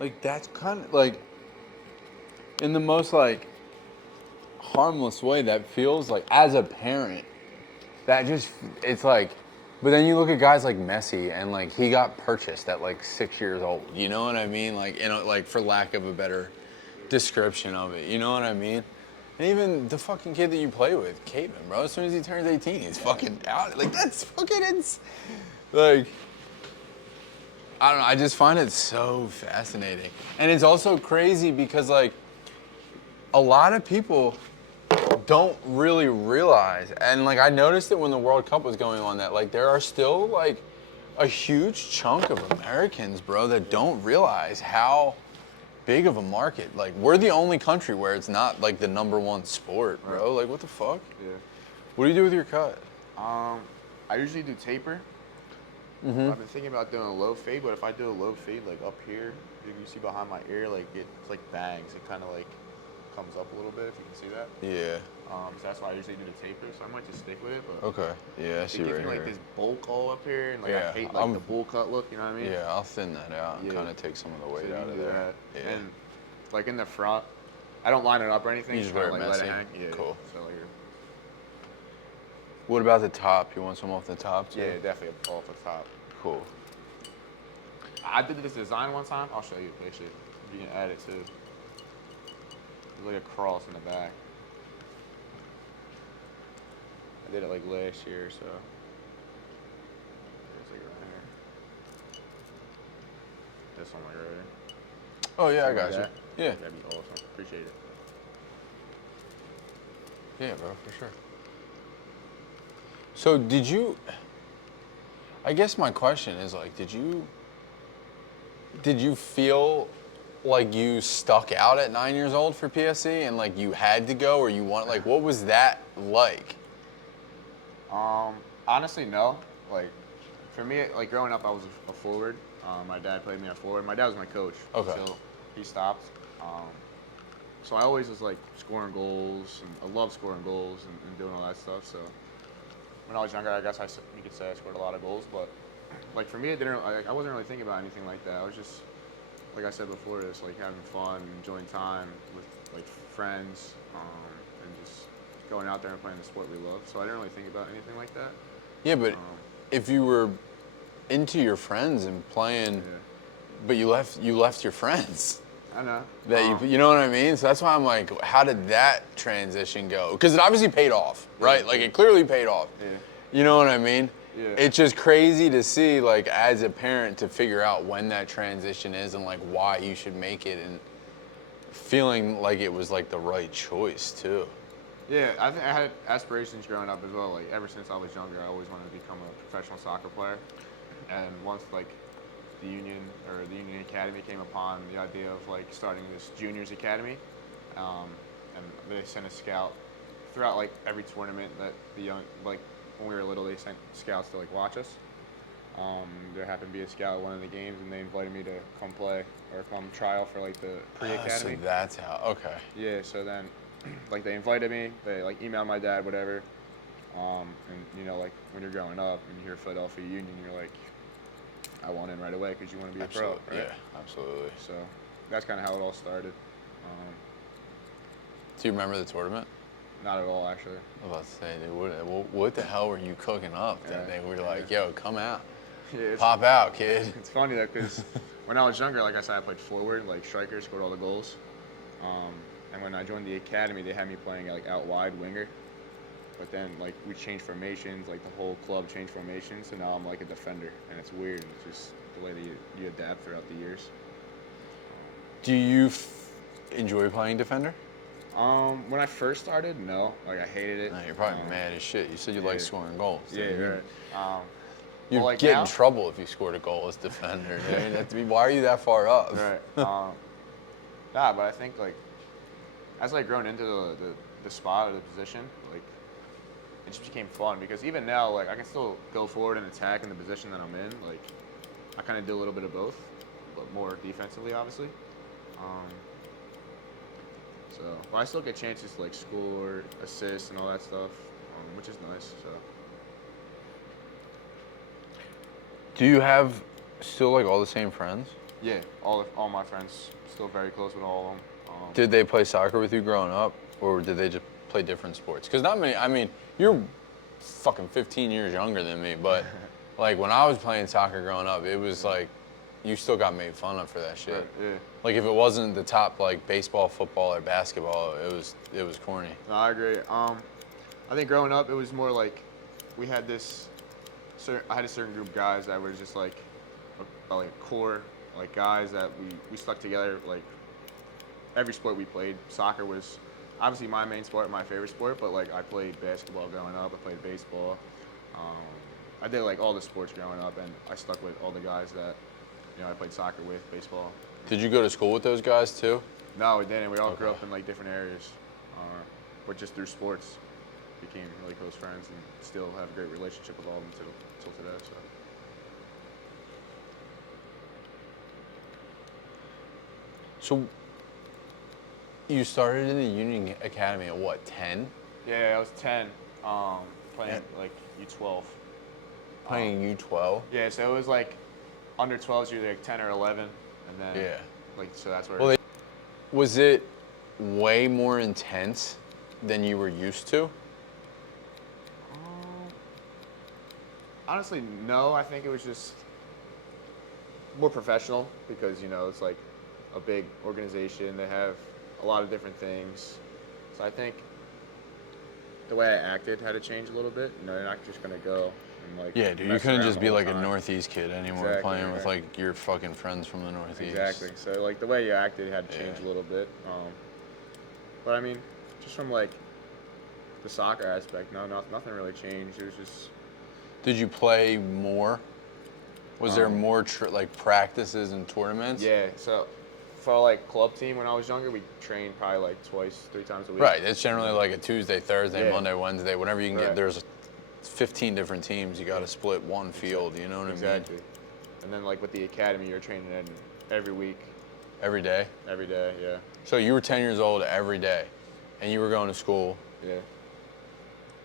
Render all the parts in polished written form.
Like, that's kind of, like, in the most, like, harmless way, that feels like, as a parent, that just, it's like, but then you look at guys like Messi, and, like, he got purchased at, like, 6 years old. You know what I mean? Like, you know, like, for lack of a better description of it. You know what I mean? And even the fucking kid that you play with, Caven, bro, as soon as he turns 18, he's fucking out. Like, that's fucking, like, I don't know, I just find it so fascinating. And it's also crazy because, like, a lot of people don't really realize, and, like, I noticed it when the World Cup was going on, that, like, there are still, like, a huge chunk of Americans, bro, that don't realize how big of a market. Like, we're the only country where it's not, like, the #1 sport, bro. Right. Like, what the fuck? Yeah. What do you do with your cut? I usually do taper. I've been thinking about doing a low fade, but if I do a low fade, like up here, you can see behind my ear, like it's like bangs. It kind of like comes up a little bit, if you can see that. Yeah. So that's why I usually do the taper. So I might just stick with it. But Okay. Yeah, I see it gives right me here. like this bulk all up here, and like Yeah, I hate like the bowl cut look. You know what I mean? Yeah, I'll thin that out and kind of take some of the weight So out of there. That. Yeah. And like in the front, I don't line it up or anything. You just wear it like messy. let it hang. Yeah. Cool. So like. What about the top? You want some off the top too? Yeah, definitely off the top. Cool. I did this design one time. I'll show you actually. You can add it too. There's like a cross in the back. I did it like last year, so. There's like right here. This one like right here. Oh yeah, I Something got like you. that. Yeah. That'd be awesome. Appreciate it. Yeah, bro, for sure. So did you, I guess my question is, like, did you feel like you stuck out at 9 years old for PSC and, like, you had to go, or you want, like, what was that like? Honestly, no. Like, for me, like growing up, I was a forward. My dad played me at forward. My dad was my coach. Okay. Until he stopped. So I always was like scoring goals, and I love scoring goals and doing all that stuff. So when I was younger, I guess you could say I scored a lot of goals. But like for me, I wasn't really thinking about anything like that. I was just, like I said before, just like having fun, enjoying time with like friends, and just going out there and playing the sport we love. So I didn't really think about anything like that. Yeah, but if you were into your friends and playing, Yeah. but you left your friends. I know. That you know what I mean? So that's why I'm like, how did that transition go? Because it obviously paid off, right? Like, it clearly paid off. Yeah. You know what I mean? Yeah. It's just crazy to see, like, as a parent, to figure out when that transition is and, like, why you should make it, and feeling like it was, like, the right choice, too. Yeah, I think I had aspirations growing up as well. Like, ever since I was younger, I always wanted to become a professional soccer player. And once, like, the Union Academy came upon the idea of, like, starting this juniors academy, and they sent a scout throughout, like, every tournament that like, when we were little, they sent scouts to, like, watch us. There happened to be a scout at one of the games, and they invited me to come play or come trial for, like, the pre-academy. So that's how, okay. Yeah, so then, like, they invited me, they, like, emailed my dad, whatever, and, you know, like, when you're growing up and you hear Philadelphia Union, you're like, I want in right away because you want to be a pro, right? Yeah, absolutely. So that's kind of how it all started. Do you remember the tournament? Not at all, actually. I was about to say, dude, what the hell were you cooking up that day? We were like, yo, come out. Yeah, Pop out, kid. It's funny, though, because when I was younger, like I said, I played forward, like striker, scored all the goals. And when I joined the academy, they had me playing, like, out wide winger. But then, like, we changed formations, like, the whole club changed formations, so now I'm, like, a defender. And it's weird. It's just the way that you adapt throughout the years. Do you enjoy playing defender? When I first started, no. Like, I hated it. No, you're probably mad as shit. You said you like scoring goals. Yeah, right. You'd like get now, in trouble if you scored a goal as defender. Why are you that far up? Right. Nah, but I think, like, as I grown into the spot or the position, like, it just became fun because even now, like, I can still go forward and attack in the position that I'm in. Like, I kind of do a little bit of both, but more defensively, obviously. But I still get chances to, like, score, assist, and all that stuff, which is nice. So. Do you have still, like, all the same friends? Yeah, all my friends, still very close with all of them. Did they play soccer with you growing up, or did they just play different sports? Because not many. I mean, you're fucking 15 years younger than me, but like when I was playing soccer growing up, it was like you still got made fun of for that shit. Right, yeah. Like if it wasn't the top like baseball, football, or basketball, it was corny. No, I agree. I think growing up, it was more like we had I had a certain group of guys that were just like core, like guys that we stuck together. Like every sport we played, soccer was obviously my main sport, my favorite sport. But like I played basketball growing up, I played baseball. I did like all the sports growing up, and I stuck with all the guys that I played soccer with, baseball. Did you go to school with those guys too? No, we didn't. We all grew up in like different areas, but just through sports, became really close friends, and still have a great relationship with all of them till today. So. So you started in the Union Academy at what, 10? Yeah, I was 10, playing like U12. Playing U12? Yeah, so it was like under 12s, you're like 10 or 11, and then like so that's where. Well, was it way more intense than you were used to? Honestly, no. I think it was just more professional because it's like a big organization. They have a lot of different things, so I think the way I acted had to change a little bit. You're not just gonna go and like. Yeah, dude, you mess couldn't around just the be whole like a time. Northeast kid anymore, Exactly, playing with right. like your fucking friends from the Northeast. Exactly. So like the way you acted had to change a little bit. But I mean, just from like the soccer aspect, nothing really changed. It was just. Did you play more? Was there more like practices and tournaments? Yeah. So for like club team when I was younger, we trained probably like 3 times a week. Right. It's generally like a Tuesday, Thursday, Yeah. Monday, Wednesday, whatever you can get. Right. There's 15 different teams. You got to split one field. You know what I mean? Exactly. And then like with the academy, you're training in every week. Every day. Every day, yeah. So you were 10 years old every day, and you were going to school. Yeah.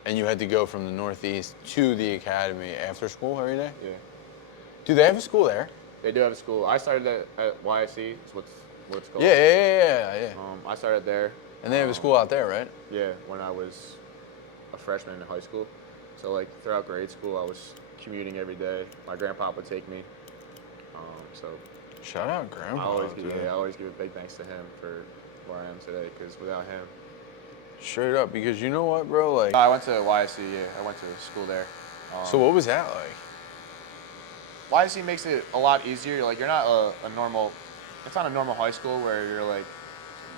And you had to go from the Northeast to the academy after school every day? Yeah. Do they have a school there? They do have a school. I started at YSC. It's what it's called. Yeah. I started there. And they have a school out there, right? Yeah, when I was a freshman in high school. So like throughout grade school, I was commuting every day. My grandpa would take me. So. Shout out Grandpa. I always give a big thanks to him for where I am today, because without him. Straight up, because you know what, bro? Like. I went to YSC. Yeah, I went to school there. So what was that like? YSC makes it a lot easier. Like you're not a normal. It's not a normal high school where you're like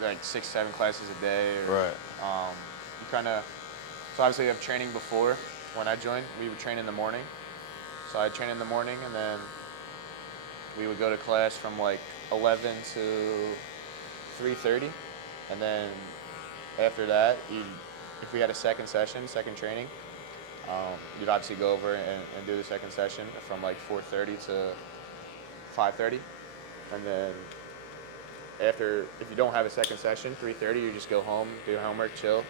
6-7 classes a day. Right. You kind of. So obviously you have training before. When I joined, we would train in the morning. So I'd train in the morning, and then we would go to class from like 11 to 3:30, and then after that, if we had a second training, you'd obviously go over and do the second session from like 4:30 to 5:30, and then if you don't have a second session, 3:30, you just go home, do your homework, chill,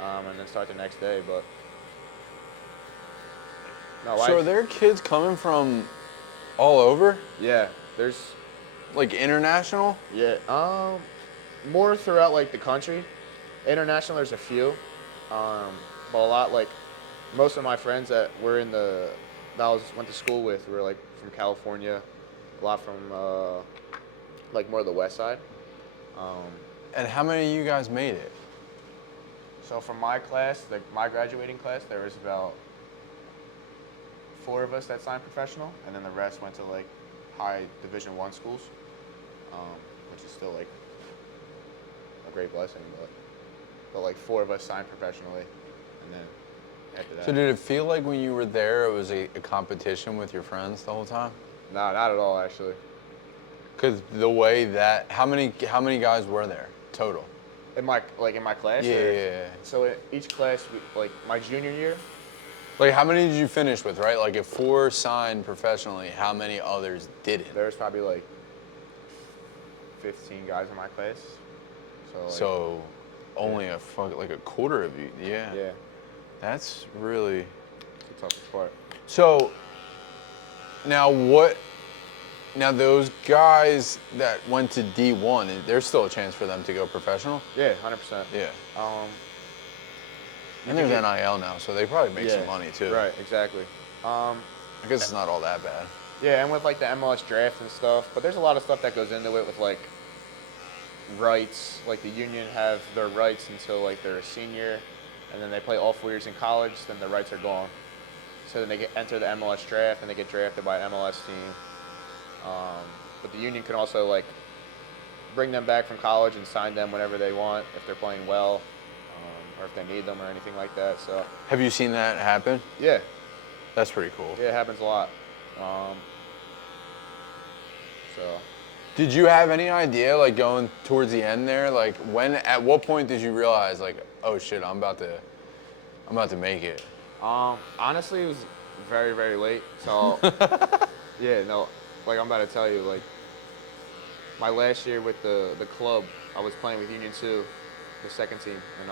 and then start the next day. But no, So are there kids coming from all over? Yeah, there's like international? Yeah, more throughout like the country. International, there's a few, but a lot like most of my friends that went to school with were like from California, a lot from like more of the west side. And how many of you guys made it? So from my class, like my graduating class, there was about 4 of us that signed professional, and then the rest went to like high Division I schools, which is still like a great blessing. But like 4 of us signed professionally, and then after that. So did it feel like when you were there, it was a competition with your friends the whole time? No, not at all, actually. Because the way that, how many guys were there total? In my class? Yeah. So in each class, like my junior year. Like how many did you finish with, right? Like if 4 signed professionally, how many others didn't? There was probably like 15 guys in my class. So only a quarter of you, yeah. Yeah. That's really... It's the toughest part. So now what Now those guys that went to D1, there's still a chance for them to go professional. Yeah, 100%. Yeah. And you there's get- NIL now, so they probably make some money too. Right, exactly. I guess it's not all that bad. Yeah, and with like the MLS draft and stuff, but there's a lot of stuff that goes into it with like rights. Like the union have their rights until like they're a senior, and then they play all 4 years in college. Then the rights are gone. So then they enter the MLS draft, and they get drafted by an MLS team. But the union can also like bring them back from college and sign them whenever they want if they're playing well, or if they need them or anything like that. So Have you seen that happen? yeah, That's pretty cool. yeah, it happens a lot. So Did you have any idea, like going towards the end there, like at what point did you realize, like, oh shit, I'm about to make it? honestly, it was very, very late. So yeah, no, like I'm about to tell you, like my last year with the club, I was playing with Union 2, the second team, and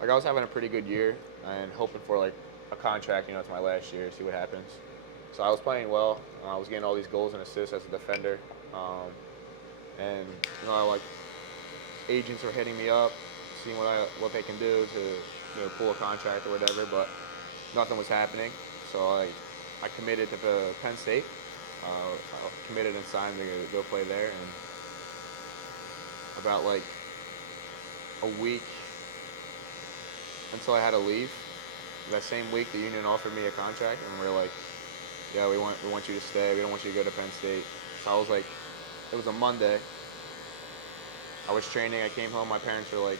like I was having a pretty good year and hoping for like a contract, you know, it's my last year, see what happens. So I was playing well. I was getting all these goals and assists as a defender, and you know, like agents were hitting me up, seeing what they can do to pull a contract or whatever, but nothing was happening. So I committed to Penn State. I committed and signed to go play there, and about like a week until I had to leave. That same week, the union offered me a contract, and we were like, "Yeah, we want you to stay. We don't want you to go to Penn State." So I was like, it was a Monday. I was training. I came home. My parents were like,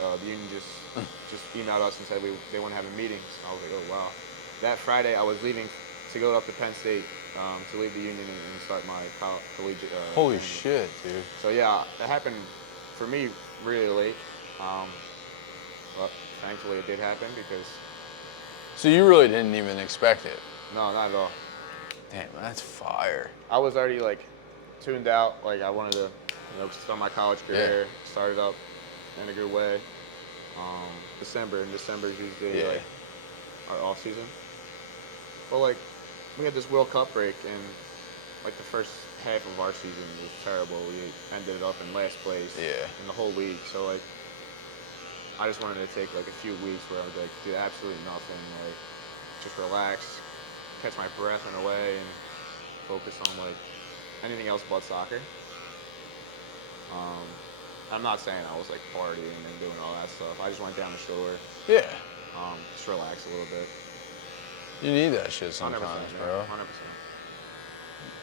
"The union just emailed us and said they want to have a meeting." So I was like, "Oh wow." That Friday, I was leaving to go up to Penn State to leave the union and start my collegiate. Holy training. shit, dude. So yeah, that happened for me really late. But thankfully it did happen because So you really didn't even expect it? no, not at all. Damn, that's fire. I was already like tuned out. Like I wanted to, start my college career, start it up in a good way. December is usually like our off season. But like we had this World Cup break, and like the first half of our season was terrible. We ended up in last place in the whole league. So like I just wanted to take like a few weeks where I would like do absolutely nothing, like just relax, catch my breath in a way, and focus on like anything else but soccer. I'm not saying I was like partying and doing all that stuff. I just went down the shore, Yeah. just relax a little bit. You need that shit 100%, sometimes, yeah, bro. 100%.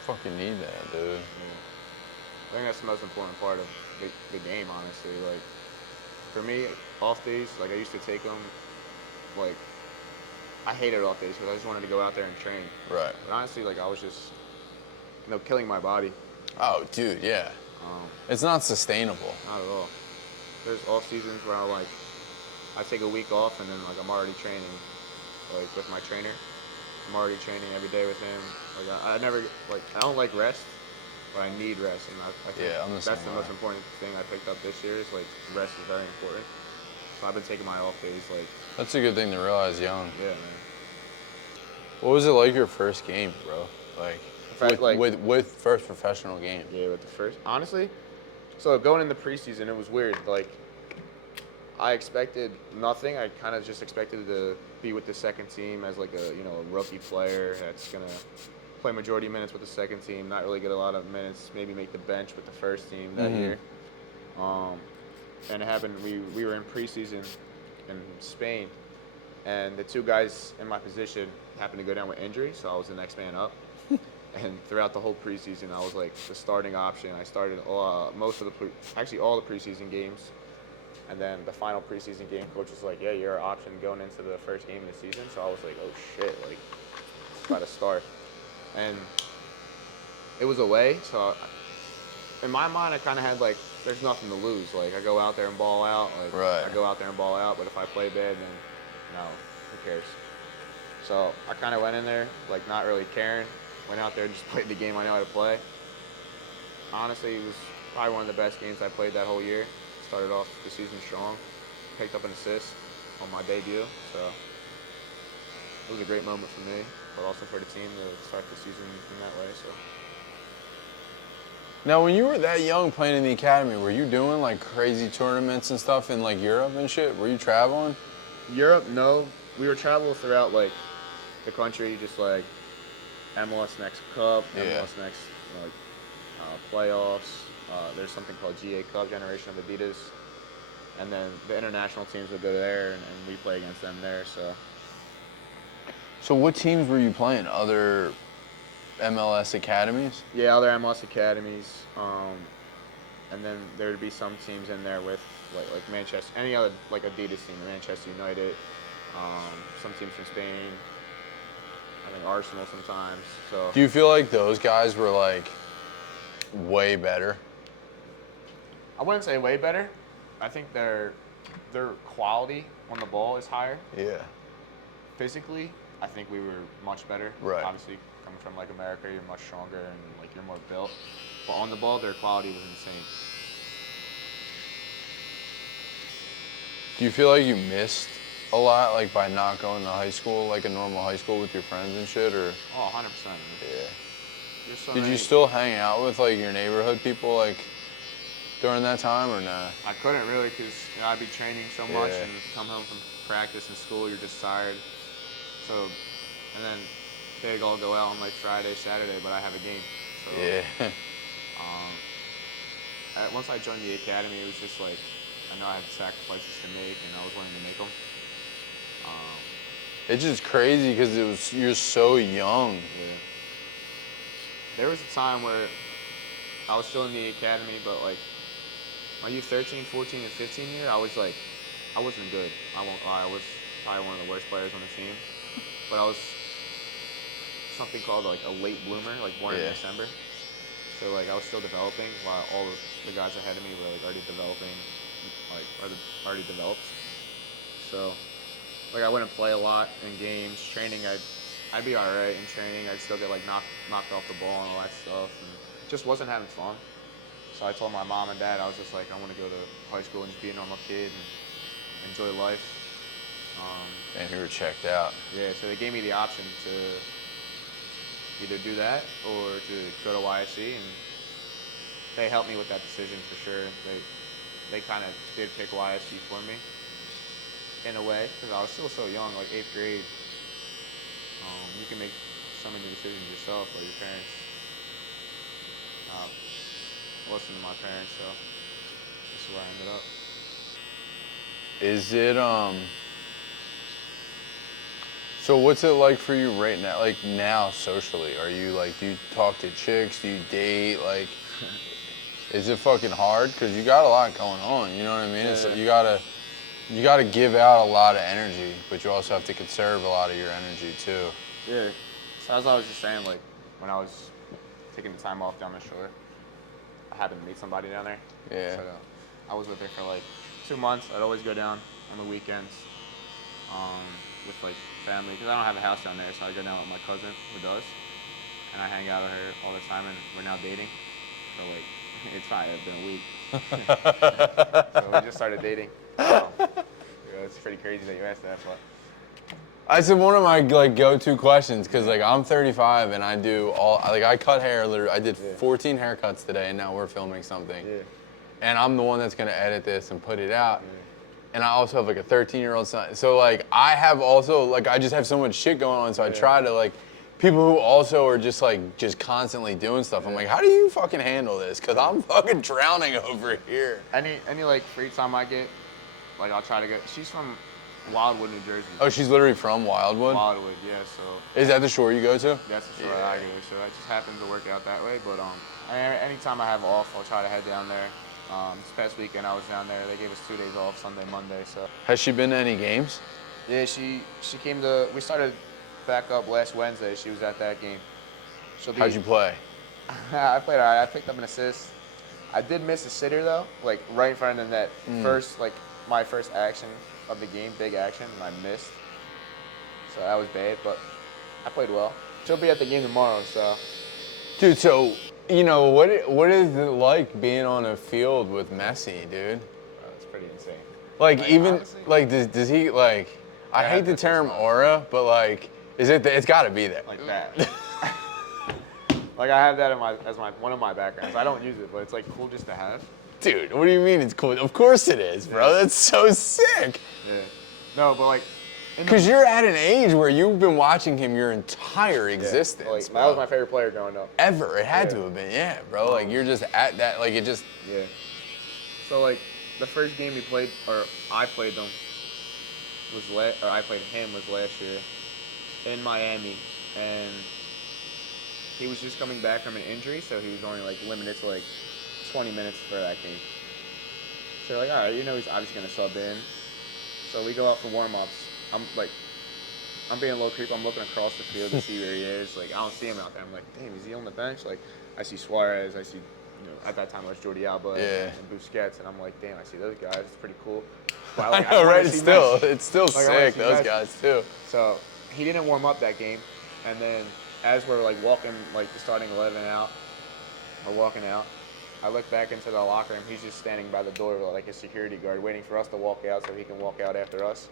Fucking need that, dude. Yeah. I think that's the most important part of the game, honestly. Like, for me, off days, like I used to take them, like, I hated off days because I just wanted to go out there and train. Right. But honestly, like, I was just, killing my body. Oh, dude, yeah. It's not sustainable. Not at all. There's off seasons where I take a week off and then, like, I'm already training, like, with my trainer. I'm already training every day with him. Like, I never, like, I don't like rest, but I need rest. And I think that's the most important thing I picked up this year is, like, rest is very important. So I've been taking my off days, like. That's a good thing to realize young. Yeah, man. What was it like your first game, bro? Like, with first professional game. Yeah, with the first. Honestly, so going into preseason, it was weird. Like, I expected nothing. I kind of just expected to be with the second team as like a rookie player that's gonna play majority minutes with the second team, not really get a lot of minutes, maybe make the bench with the first team that year. And it happened. We were in preseason in Spain, and the two guys in my position happened to go down with injury, so I was the next man up. And throughout the whole preseason, I was like the starting option. I started all the preseason games. And then the final preseason game, coach was like, "Yeah, you're our option going into the first game of the season." So I was like, "Oh shit, like, about to start." And it was away, so in my mind, I kind of had like, there's nothing to lose. Like, I go out there and ball out. Like, Right. I go out there and ball out, but if I play bad, then no, who cares? So I kind of went in there, like, not really caring. Went out there and just played the game I know how to play. Honestly, it was probably one of the best games I played that whole year. Started off the season strong. Picked up an assist on my debut, so it was a great moment for me. but also for the team to start the season in that way. So. Now, when you were that young playing in the academy, were you doing like crazy tournaments and stuff in like Europe and shit? Were you traveling? Europe, no. We were traveling throughout like the country, just like MLS Next Cup, MLS Next like playoffs. There's something called GA Cup, Generation of Adidas, and then the international teams would go there, and we play against them there. So what teams were you playing? Other MLS academies? Yeah, other MLS academies, and then there'd be some teams in there with like Manchester, any other like Adidas team, Manchester United, some teams from Spain. I think Arsenal sometimes. So. Do you feel like those guys were like way better? I wouldn't say way better. I think their quality on the ball is higher. Yeah. Physically, I think we were much better. Right. Obviously, coming from like America, you're much stronger and like you're more built. But on the ball, their quality was insane. Do you feel like you missed a lot, like by not going to high school, like a normal high school with your friends and shit, or? Oh, 100%. Yeah. Did you still hang out with like your neighborhood people like during that time or nah? I couldn't really because I'd be training so much and come home from practice and school, you're just tired. So, and then they'd all go out on like Friday, Saturday, but I have a game. So, yeah. Once I joined the academy, it was just like, I know I had sacrifices to make, and I was willing to make them. It's just crazy because you're so young. Yeah. There was a time where I was still in the academy, but like my U13, 14, and 15 year, I was like, I wasn't good. I won't lie. I was probably one of the worst players on the team. But I was something called like a late bloomer, like born in December. So like I was still developing while all of the guys ahead of me were like already developing, like already developed. So like I wouldn't play a lot in games. Training, I'd be all right in training. I'd still get like knocked off the ball and all that stuff, and just wasn't having fun. So I told my mom and dad, I was just like, I want to go to high school and just be a normal kid and enjoy life. And you were checked out. Yeah, so they gave me the option to either do that or to go to YSC, and they helped me with that decision for sure. They kind of did pick YSC for me in a way because I was still so young, like 8th grade. You can make so many decisions yourself, or your parents. Listen to my parents, so this is where I ended up. Is it So what's it like for you right now? Like now socially, are you like, do you talk to chicks? Do you date? Like, is it fucking hard? Cause you got a lot going on. You know what I mean? Yeah. It's like you gotta give out a lot of energy, but you also have to conserve a lot of your energy too. Yeah. So as I was just saying, like when I was taking the time off down the shore, I happened to meet somebody down there. Yeah. So I was with her for like 2 months. I'd always go down on the weekends with like family because I don't have a house down there, so I go down with my cousin who does, and I hang out with her all the time. And we're now dating for like it's probably been a week. So we just started dating. It's pretty crazy that you asked that, but. It's one of my like go-to questions because like I'm 35 and I do I cut hair. Literally, I did 14 haircuts today, and now we're filming something. Yeah. And I'm the one that's gonna edit this and put it out. Yeah. And I also have like a 13-year-old son. So like I have also like I just have so much shit going on. So I try to like people who also are just constantly doing stuff. I'm like, how do you fucking handle this? Because I'm fucking drowning over here. Any like free time I get, like I'll try to get. She's from Wildwood, New Jersey. Oh, she's literally from Wildwood? Wildwood, yeah, so. Is that the shore you go to? That's the shore I go to, so it just happens to work out that way, but anytime I have off, I'll try to head down there. This past weekend I was down there, they gave us 2 days off, Sunday, Monday, so. Has she been to any games? Yeah, she came to, we started back up last Wednesday, she was at that game. How'd you play? I played all right, I picked up an assist. I did miss a sitter though, like right in front of the net. First, like my first action of the game, big action, and I missed. So that was bad, but I played well. She'll be at the game tomorrow, so. Dude, so, you know, what is it like being on a field with Messi, dude? It's pretty insane. Like even, honestly, like, does he, like, I hate the term aura, but like, Is it? It's got to be there. like that. Like I have that as one of my backgrounds. I don't use it, but it's like cool just to have. Dude, what do you mean it's cool? Of course it is, bro. Yeah. That's so sick. Yeah. No, but like. Because you're at an age where you've been watching him your entire existence. Like, bro. that was my favorite player growing up. Ever. It had to have been, yeah, bro. Like, you're just at that, like, it just... Yeah. So, like, the first game we played, or I played them, I played him was last year in Miami. And he was just coming back from an injury, so he was only, like, limited to, like, 20 minutes for that game. So, like, all right, you know he's obviously going to sub in. So we go out for warm-ups. I'm being a little creep. I'm looking across the field to see where he is. Like, I don't see him out there. I'm like, damn, is he on the bench? Like, I see Suarez. I see, at that time it was Jordi Alba and Busquets. And I'm like, damn, I see those guys. It's pretty cool. But, like, I know, right? Messi. It's still sick, those guys, too. So he didn't warm up that game. And then as we're, like, walking, like, the starting 11 out, we're walking out. I look back into the locker room. He's just standing by the door like a security guard, waiting for us to walk out so he can walk out after us.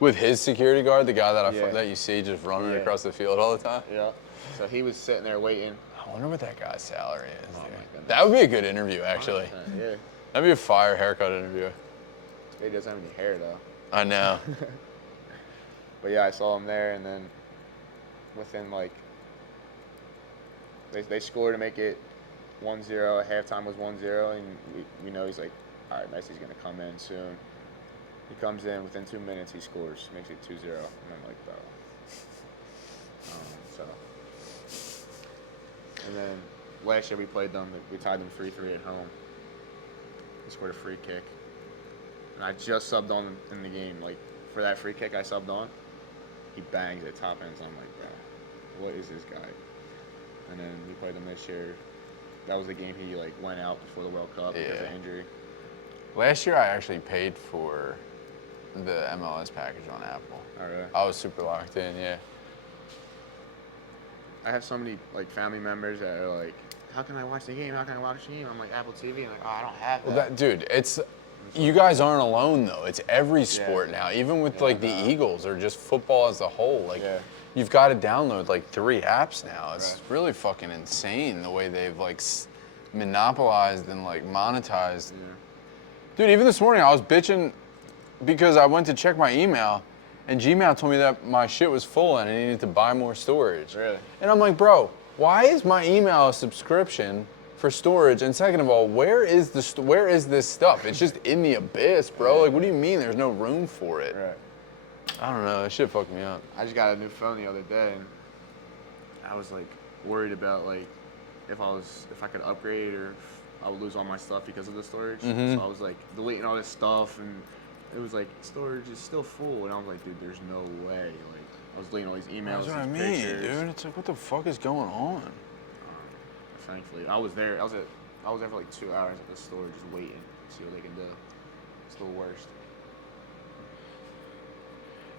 With his security guard, the guy that you see just running across the field all the time? Yeah. So he was sitting there waiting. I wonder what that guy's salary is. Oh, my goodness. That would be a good interview, actually. Yeah. That'd be a fire haircut interview. He doesn't have any hair, though. I know. But, yeah, I saw him there, and then within, like, they scored to make it 1-0. Halftime was 1-0, and we know he's like, all right, Messi's going to come in soon. He comes in, within 2 minutes, he scores, makes it 2-0. And I'm like, bro. And then last year we played them, we tied them 3-3 at home. He scored a free kick. And I just subbed on in the game. Like, for that free kick I subbed on, he bangs at top ends. I'm like, bro, what is this guy? And then we played them this year. That was the game he, like, went out before the World Cup because of injury. Last year I actually paid for the MLS package on Apple. Oh, really? I was super locked in, yeah. I have so many, like, family members that are like, how can I watch the game? How can I watch the game? I'm like, Apple TV. And like, oh, I don't have that. Well, dude, you guys aren't alone, though. It's every sport now. Even with, like, the Eagles or just football as a whole. Like, you've got to download, like, 3 apps now. It's really fucking insane the way they've, like, monopolized and, like, monetized. Yeah. Dude, even this morning I was bitching because I went to check my email and Gmail told me that my shit was full and I needed to buy more storage. Really? And I'm like, bro, why is my email a subscription for storage? And second of all, where is this stuff? It's just in the abyss, bro. Like, what do you mean there's no room for it? Right. I don't know. That shit fucked me up. I just got a new phone the other day, and I was like worried about like if I could upgrade or if I would lose all my stuff because of the storage. Mm-hmm. So I was like deleting all this stuff, and it was like storage is still full, and I was like, dude, there's no way. Like I was deleting all these emails, That's what I these mean, pictures. dude. It's like, what the fuck is going on? Thankfully, I was there. I was there for like 2 hours at the store just waiting to see what they can do. It's the worst.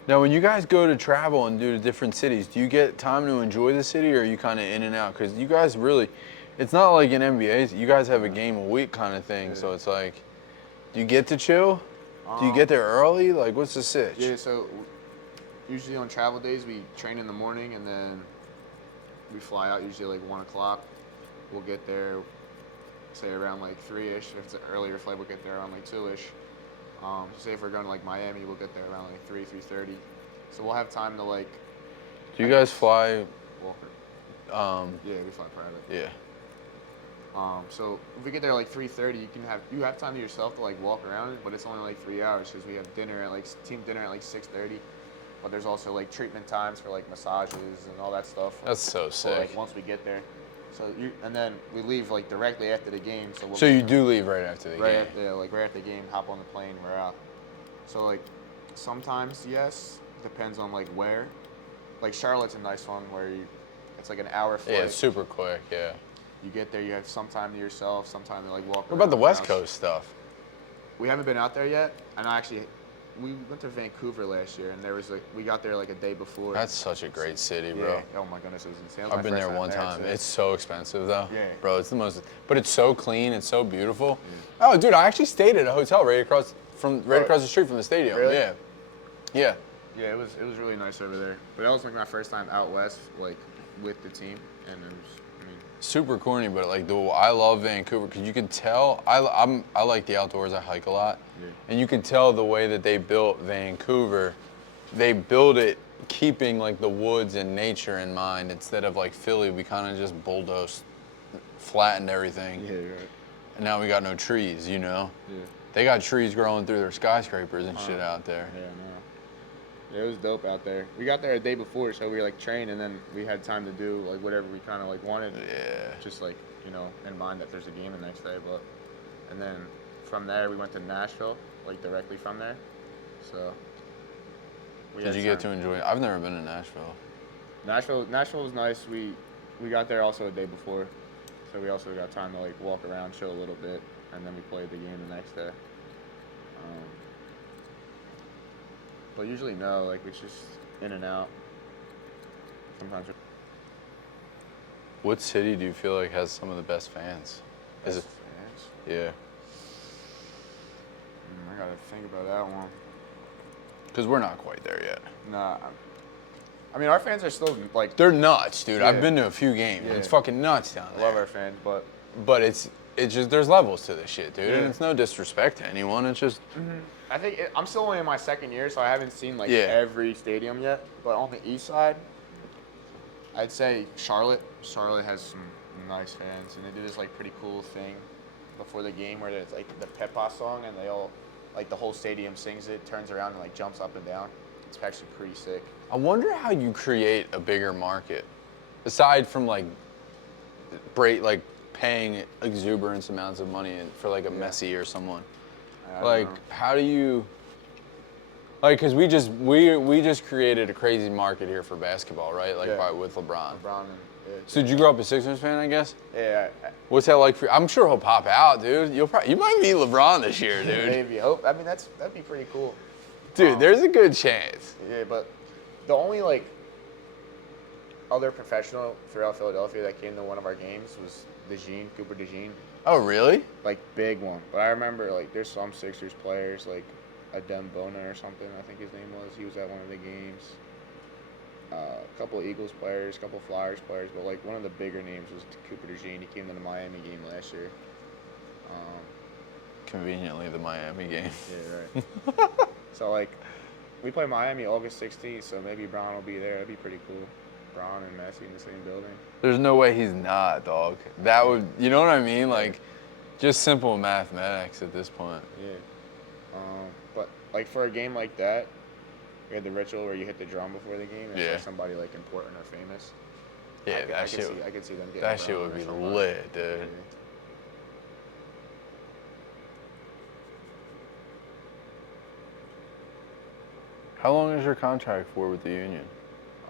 Now, when you guys go to travel and do to different cities, do you get time to enjoy the city, or are you kind of in and out? Because you guys really, it's not like in NBA. You guys have a game a week kind of thing, so it's like, do you get to chill? Do you get there early? Like, what's the sitch? Yeah, so usually on travel days, we train in the morning, and then we fly out usually like 1 o'clock. We'll get there, say around like 3-ish. If it's an earlier flight, we'll get there around like 2-ish. Say if we're going to like Miami, we'll get there around like 3:30. So we'll have time to like. Do you guys fly? Walker. Yeah, we fly private. Yeah. So if we get there like 3:30, you have time to yourself to like walk around, but it's only like 3 hours because we have dinner at like team dinner at like 6:30. But there's also like treatment times for like massages and all that stuff. That's so sick. Like once we get there. So and then we leave like directly after the game. So you do leave right after the game? Right after the game, hop on the plane, we're out. So like sometimes yes, depends on like where. Like Charlotte's a nice one where it's like an hour flight. Yeah, it's super quick. Yeah. You get there, you have some time to yourself, some time to like walk. What about the West house. Coast stuff? We haven't been out there yet, and we went to Vancouver last year, and there was we got there like a day before. That's such a great city, bro. Yeah. Oh my goodness, it was insane. I've been there one time. Too. It's so expensive though. Yeah. Bro, it's the most, but it's so clean. It's so beautiful. Yeah. Oh, dude, I actually stayed at a hotel right across the street from the stadium. Really? Yeah. Yeah. Yeah, it was really nice over there. But that was like my first time out west, like with the team, and it was, I mean, Super corny, but like I love Vancouver because you can tell I like the outdoors. I hike a lot, Yeah. and you can tell the way that they built Vancouver. They built it keeping like the woods and nature in mind instead of like Philly. We kind of just bulldozed, flattened everything, yeah, right. and now we got no trees. You know, Yeah. they got trees growing through their skyscrapers and shit Uh, out there. Yeah, no. Yeah, it was dope out there. We got there a day before, so we like trained, and then we had time to do like whatever we kind of like wanted. Yeah. Just like in mind that there's a game the next day, but and then from there we went to Nashville, like directly from there. So. Did you get to enjoy it? I've never been to Nashville. Nashville was nice. We got there also a day before, so we also got time to like walk around, chill a little bit, and then we played the game the next day. But usually no, like it's just in and out. Sometimes. What city do you feel like has some of the best fans? Is it? Fans? Yeah. I gotta think about that one. Because we're not quite there yet. Nah. I mean, our fans are still like. They're nuts, dude. Yeah. I've been to a few games. Yeah. It's fucking nuts down there. Love our fans, but. But it's just there's levels to this shit, dude. Yeah. And it's no disrespect to anyone. It's just I think I'm still only in my second year, so I haven't seen like Yeah. every stadium yet. But on the east side, I'd say Charlotte. Charlotte has some nice fans, and they do this like pretty cool thing before the game where it's like the Pepa song, and they all like the whole stadium sings it, turns around and like jumps up and down. It's actually pretty sick. I wonder how you create a bigger market, aside from like paying exuberant amounts of money for like a Messi or someone. I don't Like, know. how do you? Like, cause we just created a crazy market here for basketball, right? Like with LeBron. LeBron and So did you grow up a Sixers fan? I guess. yeah. What's that like for you? I'm sure he'll pop out, dude. You might meet LeBron this year, dude. Maybe. Hope. I mean, that'd be pretty cool. Dude, there's a good chance. Yeah, but the only like other professional throughout Philadelphia that came to one of our games was Cooper DeJean, Oh, really? like big one. But I remember like there's some Sixers players like Adem Bona or something, I think his name was. He was at one of the games. A couple of Eagles players, a couple of Flyers players, but like one of the bigger names was Cooper DeJean. He came to the Miami game last year. Conveniently, the Miami game. Yeah, right. So like, we play Miami August 16th, so maybe Braun will be there. That'd be pretty cool. Braun and Messi in the same building. There's no way he's not, dog. That would, you know what I mean? Like, just simple mathematics at this point. Yeah. But like for a game like that, we had the ritual where you hit the drum before the game. And Yeah. like somebody like important or famous. Yeah, I could see them getting that shit Braun would or be somebody. lit, dude. Yeah. How long is your contract for with the union?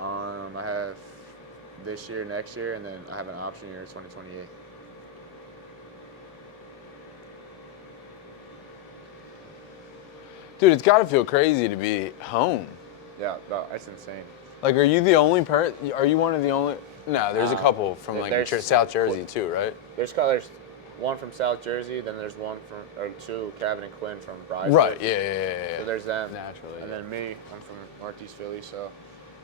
I have this year, next year, and then I have an option year, 2028. Dude, it's got to feel crazy to be home. Yeah, that's insane. Like, are you the only person? Are you one of the only? No, there's a couple from like There's- South Jersey too, right? There's one from South Jersey, then there's one or two, Kevin and Quinn from Bryce. Right. Yeah. So there's them. Naturally, And yeah. then me, I'm from Northeast Philly, so.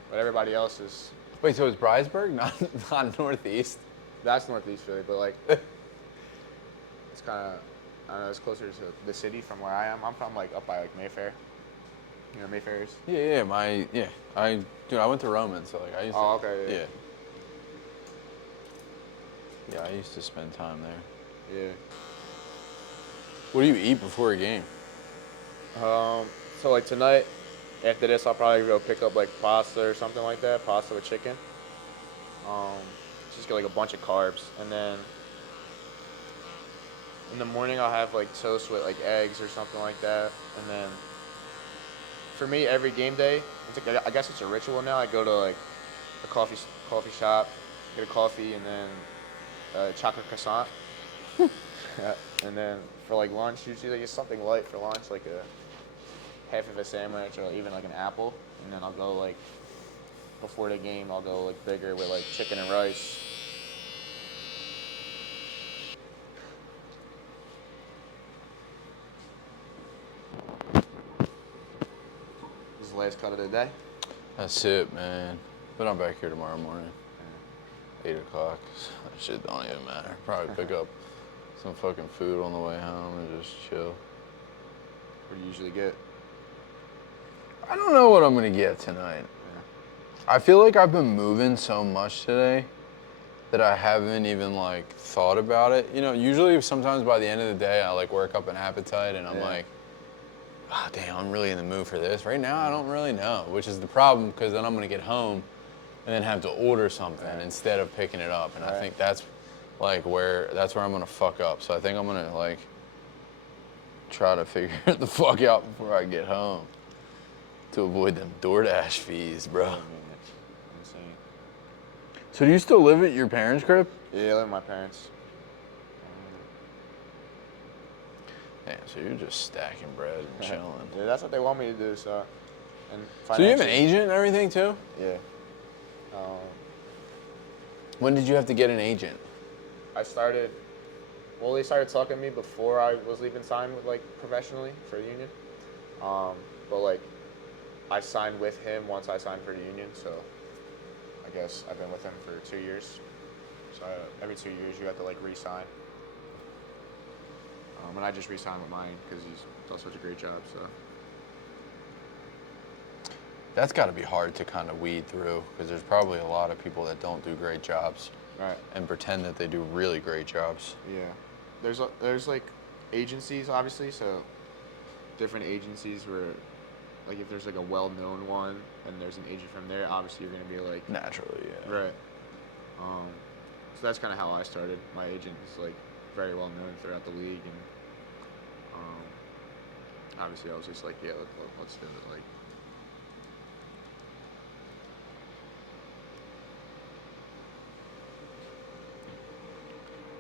But everybody else is, Wait, so it's Brysburg, not Northeast? that's Northeast Philly, but like, it's kind of, I don't know, it's closer to the city from where I am. I'm from like up by like Mayfair. You know Mayfair is? I went to Roman, so like I used to. Oh, okay, yeah. Yeah, I used to spend time there. Yeah. What do you eat before a game? So like tonight, after this, I'll probably go pick up like pasta or something like that, pasta with chicken. Just get like a bunch of carbs, and then in the morning I'll have like toast with like eggs or something like that, and then for me every game day, it's like I guess it's a ritual now. I go to like a coffee shop, get a coffee, and then a chocolate croissant. And then for like lunch, usually just something light for lunch, like a half of a sandwich or even like an apple. And then I'll go like, before the game, I'll go like bigger with like chicken and rice. Just last cut of the day? That's it, man. But I'm back here tomorrow morning. 8 o'clock. That shit don't even matter. Probably pick up some fucking food on the way home and just chill. What do you usually get? I don't know what I'm gonna get tonight. Yeah. I feel like I've been moving so much today that I haven't even like thought about it. You know, usually sometimes by the end of the day I like work up an appetite and I'm like, oh damn, I'm really in the mood for this. Right now I don't really know, which is the problem because then I'm gonna get home and then have to order something instead of picking it up. And I think that's like where I'm gonna fuck up. So I think I'm gonna like try to figure the fuck out before I get home to avoid them DoorDash fees, bro. Insane. So do you still live at your parents' crib? Yeah, I live with my parents. Yeah, so you're just stacking bread and chilling. Yeah, that's what they want me to do, so. And so you have an agent and everything too? Yeah. When did you have to get an agent? They started talking to me before I was even signed with like professionally for the union. But like I signed with him once I signed for the union, so I guess I've been with him for 2 years. So every 2 years you have to like re-sign. And I just re-signed with mine because he's does such a great job. So that's got to be hard to kind of weed through because there's probably a lot of people that don't do great jobs, right, and pretend that they do really great jobs. Yeah, there's like agencies obviously, so different agencies where like if there's like a well-known one and there's an agent from there, obviously you're gonna be like naturally, yeah. Right. So that's kind of how I started. My agent is like very well known throughout the league, and obviously I was just like, yeah, let's do it. Like,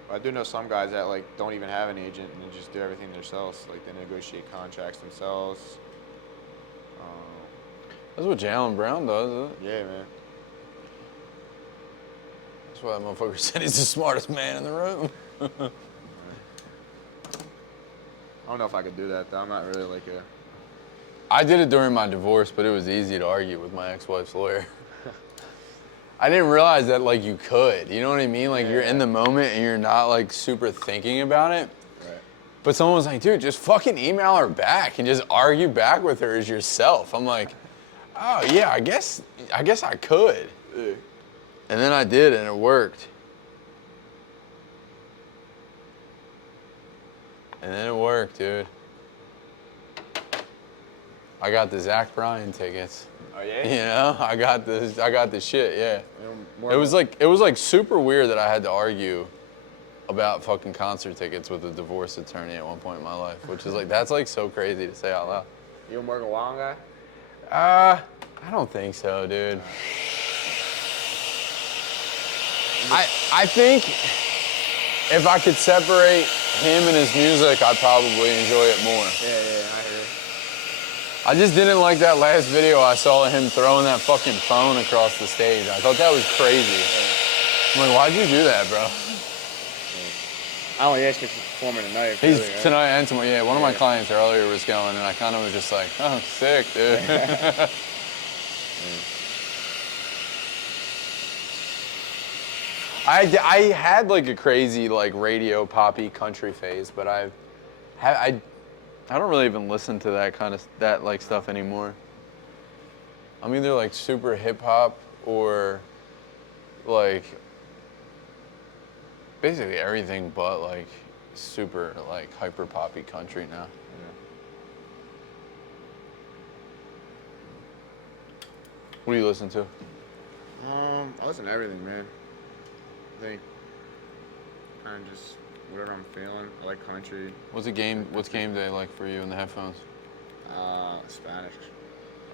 I do know some guys that like don't even have an agent and they just do everything themselves. Like they negotiate contracts themselves. That's what Jalen Brown does, isn't it? Yeah, man. That's why that motherfucker said he's the smartest man in the room. I don't know if I could do that, though. I'm not really like a... I did it during my divorce, but it was easy to argue with my ex-wife's lawyer. I didn't realize that, like, you could. You know what I mean? Like, you're in the moment and you're not, like, super thinking about it. Right. But someone was like, dude, just fucking email her back and just argue back with her as yourself. I'm like, oh, yeah, I guess I could. Yeah. And then I did, and it worked. And then it worked, dude. I got the Zach Bryan tickets. Oh yeah. You know, I got the shit. Yeah. It was like super weird that I had to argue about fucking concert tickets with a divorce attorney at one point in my life, which is like that's like so crazy to say out loud. You a Morgan Wallen guy? I don't think so, dude. I think if I could separate him and his music, I'd probably enjoy it more. Yeah, I hear it. I just didn't like that last video I saw of him throwing that fucking phone across the stage. I thought that was crazy. Yeah. I'm like, why'd you do that, bro? I only asked if he's performing tonight. He's really, right? Tonight and tomorrow. Yeah, one of my clients earlier was going, and I kind of was just like, oh, sick, dude. I had like a crazy like radio poppy country phase, but I don't really even listen to that like stuff anymore. I'm either like super hip hop or like basically everything but like super like hyper poppy country now. Yeah. What do you listen to? I listen to everything, man. I think kind of just whatever I'm feeling. I like country. What's game day like for you in the headphones? Spanish.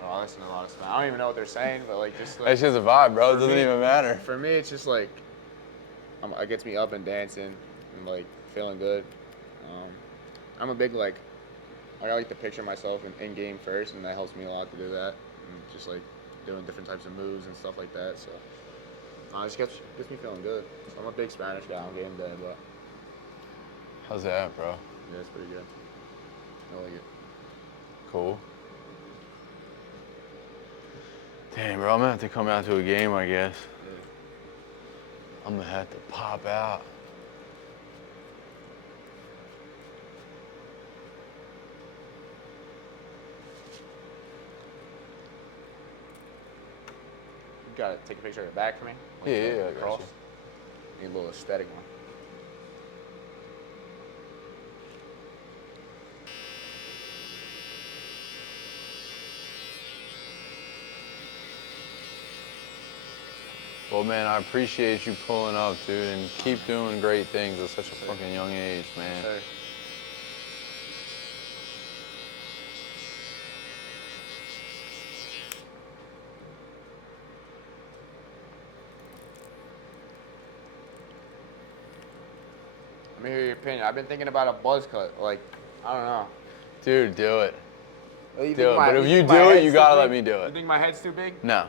Oh, I listen to a lot of Spanish. I don't even know what they're saying, but like just like, that's just a vibe, bro. It doesn't even matter. For me, it's just like it gets me up and dancing and like feeling good. I'm a big like I like to picture myself in game first, and that helps me a lot to do that. And just like doing different types of moves and stuff like that. So. It just gets me feeling good. So I'm a big Spanish guy on game day, but... How's that, bro? Yeah, it's pretty good. I like it. Cool. Damn, bro, I'm gonna have to come out to a game, I guess. Yeah. I'm gonna have to pop out. You gotta take a picture of the back for me. Like Yeah, the I got cross. you. Need a little aesthetic one. Well, man, I appreciate you pulling up, dude, and keep doing great things at such a fucking young age, man. Sir. Let me hear your opinion. I've been thinking about a buzz cut. Like, I don't know. Dude, do it. You Do it. But if you think my do it, head's you too gotta big? let me do You it. think my head's too big? No.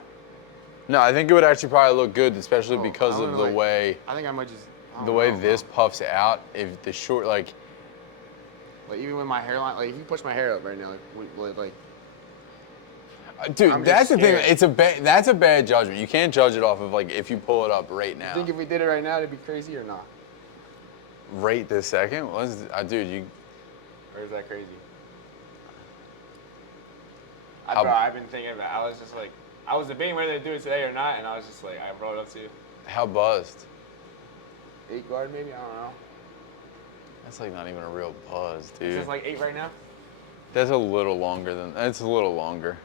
No, I think it would actually probably look good, especially Oh, because I don't of know, the like, way I think I might just. I the don't way know, this bro. puffs out. If the short, like, Like even with my hairline, like if you push my hair up right now, like dude, I'm that's just the thing. scared. That's a bad judgment. You can't judge it off of like if you pull it up right you now. think if we did it right now, it'd be crazy or not? Right this second, dude, you. Or is that crazy? How- Bro, I've been thinking about. I was just like, I was debating whether to do it today or not, and I was just like, I brought it up to you. How buzzed? 8 guard maybe, I don't know. That's like not even a real buzz, It's dude. just like 8 right now. That's a little longer than. That's a little longer.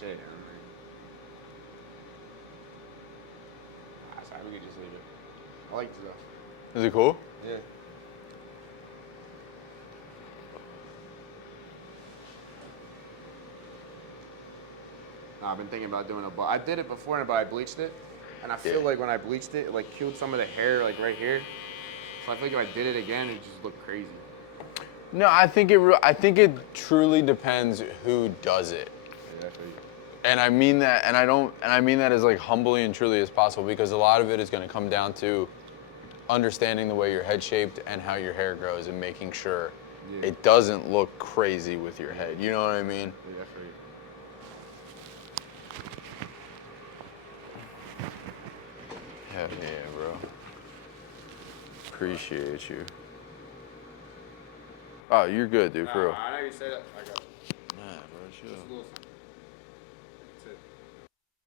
Shit. Sorry, we could just leave it. I like it though. Is it cool? Yeah. No, I've been thinking about doing it, but I did it before, but I bleached it, and I feel Yeah. like when I bleached it, it like killed some of the hair like right here. So I feel like if I did it again, it just looked crazy. No, I think it truly depends who does it. Yeah, I feel you. And I mean that, and I mean that as like humbly and truly as possible, because a lot of it is going to come down to understanding the way your head's shaped and how your hair grows, and making sure Yeah. it doesn't look crazy with your head. You know what I mean? Yeah, I feel you. Hell yeah, bro. Appreciate you. Oh, you're good, dude, for real. I know you said it. I got it. Nah, bro, chill. Just a little something.